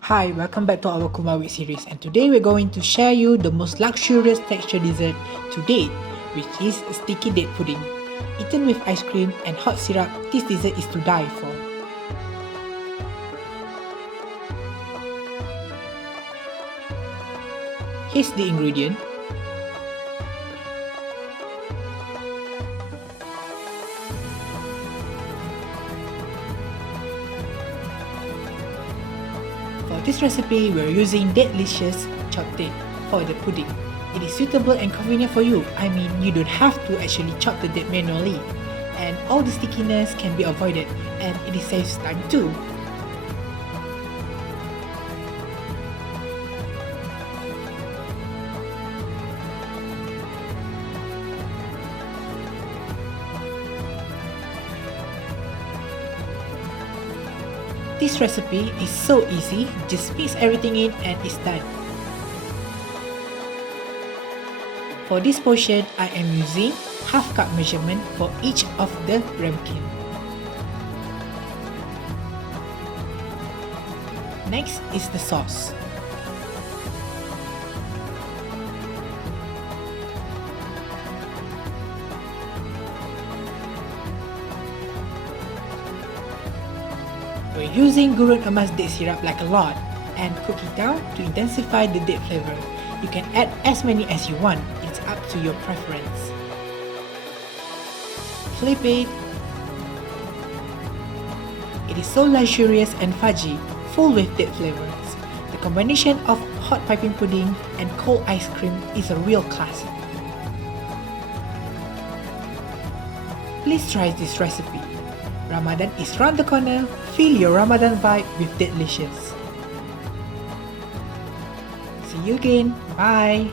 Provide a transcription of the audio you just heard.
Hi, welcome back to our Kumawi series, and today we're going to share you the most luxurious texture dessert to date, which is sticky date pudding. Eaten with ice cream and hot syrup, this dessert is to die for. Here's the ingredient. For this recipe, we're using Date-Licious chopped date for the pudding. It is suitable and convenient for you. I mean, you don't have to actually chop the date manually. And all the stickiness can be avoided, and it saves time too. This recipe is so easy, just mix everything in and it's done. For this portion, I am using half cup measurement for each of the ramekin. Next is the sauce. We're using Gurun Emas date syrup like a lot and cook it down to intensify the date flavor. You can add as many as you want, it's up to your preference. Flip it. It is so luxurious and fudgy, full with date flavors. The combination of hot piping pudding and cold ice cream is a real classic. Please try this recipe. Ramadan is round the corner. Feel your Ramadan vibe with Date-Licious. See you again. Bye.